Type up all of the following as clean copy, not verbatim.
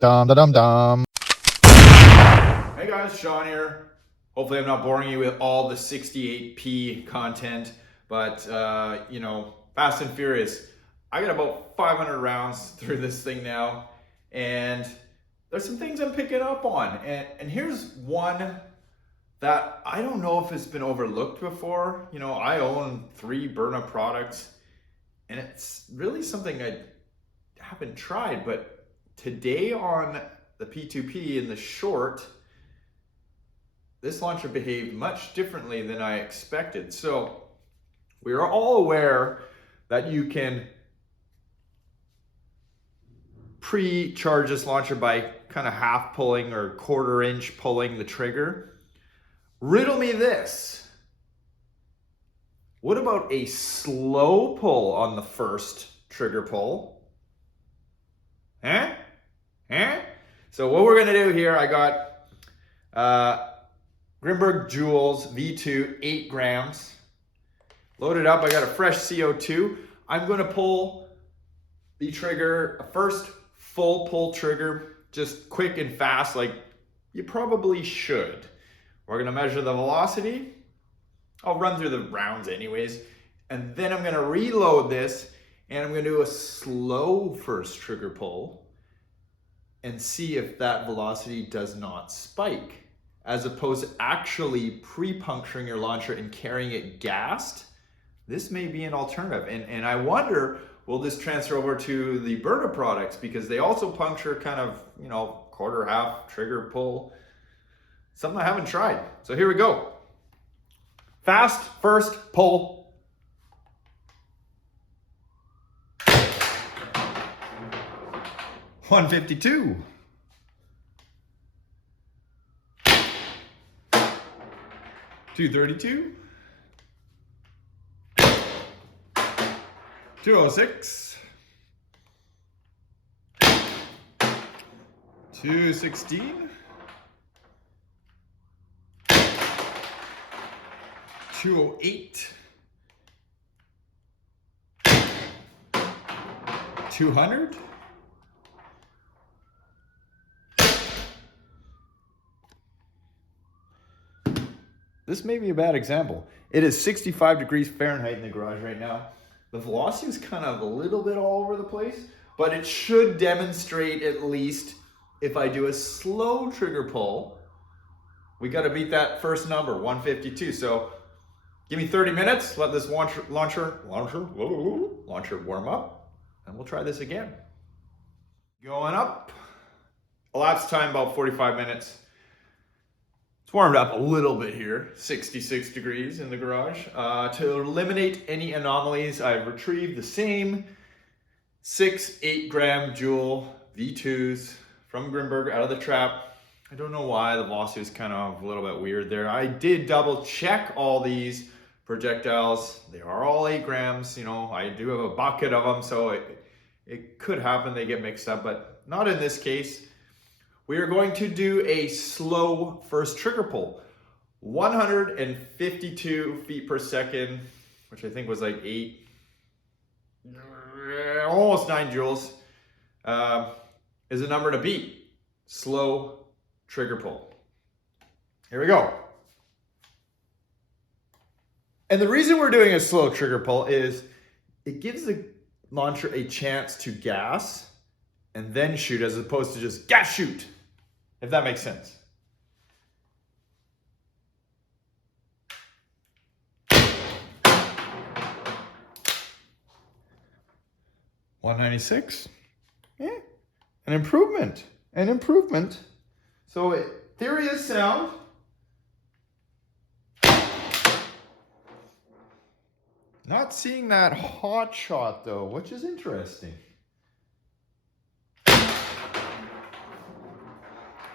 Dum da dum dum. Hey guys, Sean here. Hopefully I'm not boring you with all the 68p content, but Fast and Furious. I got about 500 rounds through this thing now, and there's some things I'm picking up on. And here's one that I don't know if it's been overlooked before. You know, I own 3 Burna products, and it's really something I haven't tried, but today on the P2P in the short, this launcher behaved much differently than I expected. So we are all aware that you can pre-charge this launcher by kind of half pulling or quarter inch pulling the trigger. Riddle me this. What about a slow pull on the first trigger pull? Huh? So what we're gonna do here, I got Grimberg Joules V2, 8 grams. Loaded up, I got a fresh CO2. I'm gonna pull the trigger, a first full pull trigger, just quick and fast, like you probably should. We're gonna measure the velocity. I'll run through the rounds anyways. And then I'm gonna reload this and I'm gonna do a slow first trigger pull and see if that velocity does not spike, as opposed to actually pre-puncturing your launcher and carrying it gassed. This may be an alternative. And I wonder, will this transfer over to the Burna products, because they also puncture kind of, quarter, half, trigger, pull. Something I haven't tried. So here we go. Fast first pull. $152. $232. $206. $216. $208. $200. This may be a bad example. It is 65 degrees Fahrenheit in the garage right now. The velocity is kind of a little bit all over the place, but it should demonstrate, at least if I do a slow trigger pull, we got to beat that first number, 152. So give me 30 minutes, let this launcher warm up, and we'll try this again. Going up. Elapsed time about 45 minutes. It's warmed up a little bit here, 66 degrees in the garage. To eliminate any anomalies, I've retrieved the same 6 8-gram Joule V2s from Grimberg out of the trap. I don't know why, the velocity is kind of a little bit weird there. I did double check all these projectiles. They are all 8 grams. I do have a bucket of them, so it could happen they get mixed up, but not in this case. We are going to do a slow first trigger pull. 152 feet per second, which I think was like almost 9 joules, is a number to beat. Slow trigger pull. Here we go. And the reason we're doing a slow trigger pull is it gives the launcher a chance to gas and then shoot, as opposed to just gas shoot. If that makes sense. $196. Yeah. An improvement. So theory is sound. Not seeing that hot shot though, which is interesting.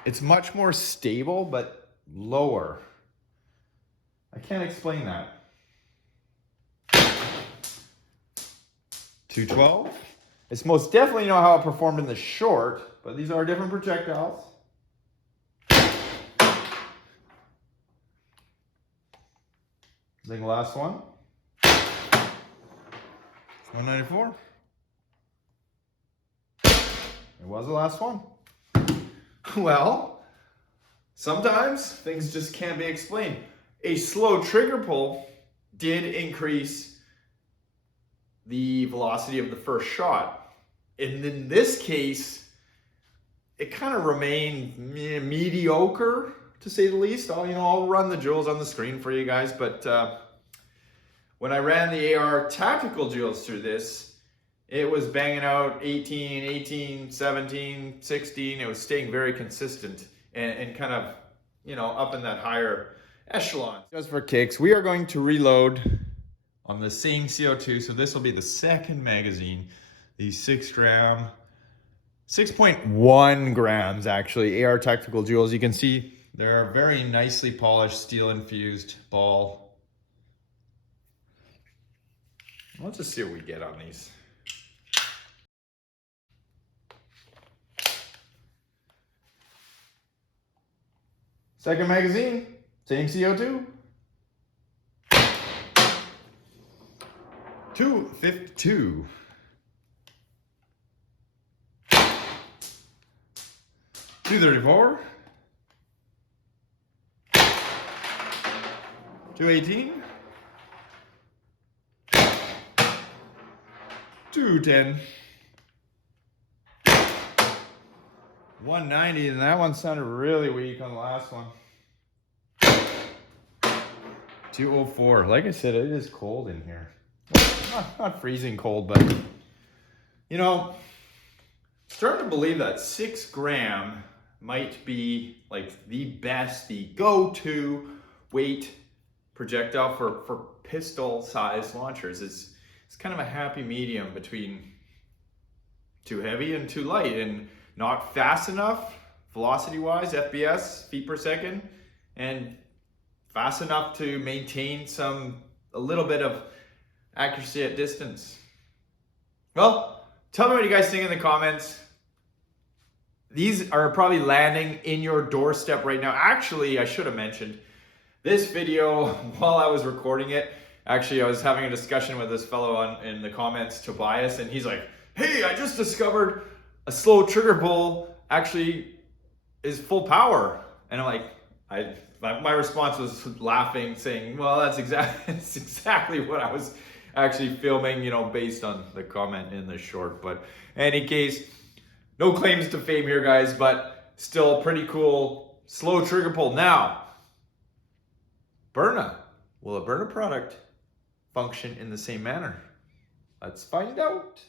It's much more stable, but lower. I can't explain that. 212. It's most definitely not how it performed in the short, but these are different projectiles. I think the last one. 194. It was the last one. Well, sometimes things just can't be explained. A slow trigger pull did increase the velocity of the first shot. And in this case, it kind of remained mediocre, to say the least. I'll run the joules on the screen for you guys, but when I ran the AR tactical joules through this, it was banging out 18, 17, 16. It was staying very consistent and kind of, up in that higher echelon. Just for kicks, we are going to reload on the same CO2. So this will be the second magazine, the 6.1 grams actually, AR tactical joules. You can see they're a very nicely polished steel infused ball. Let's just see what we get on these. Second magazine, same CO2. 252. 234. 218. 210. 190, and that one sounded really weak on the last one. 204. Like I said, it is cold in here. Not freezing cold, but starting to believe that 6 gram might be like the best, the go-to weight projectile for pistol size launchers. It's kind of a happy medium between too heavy and too light, and not fast enough velocity wise, FPS, feet per second, and fast enough to maintain a little bit of accuracy at distance. Well, tell me what you guys think in the comments. These are probably landing in your doorstep right now. Actually, I should have mentioned this video while I was recording it. Actually, I was having a discussion with this fellow in the comments, Tobias, and he's like, hey, I just discovered a slow trigger pull actually is full power. And I'm like, my response was laughing, saying, well, that's exactly what I was actually filming, based on the comment in the short. But in any case, no claims to fame here, guys, but still pretty cool slow trigger pull. Now, Byrna. Will a Byrna product function in the same manner? Let's find out.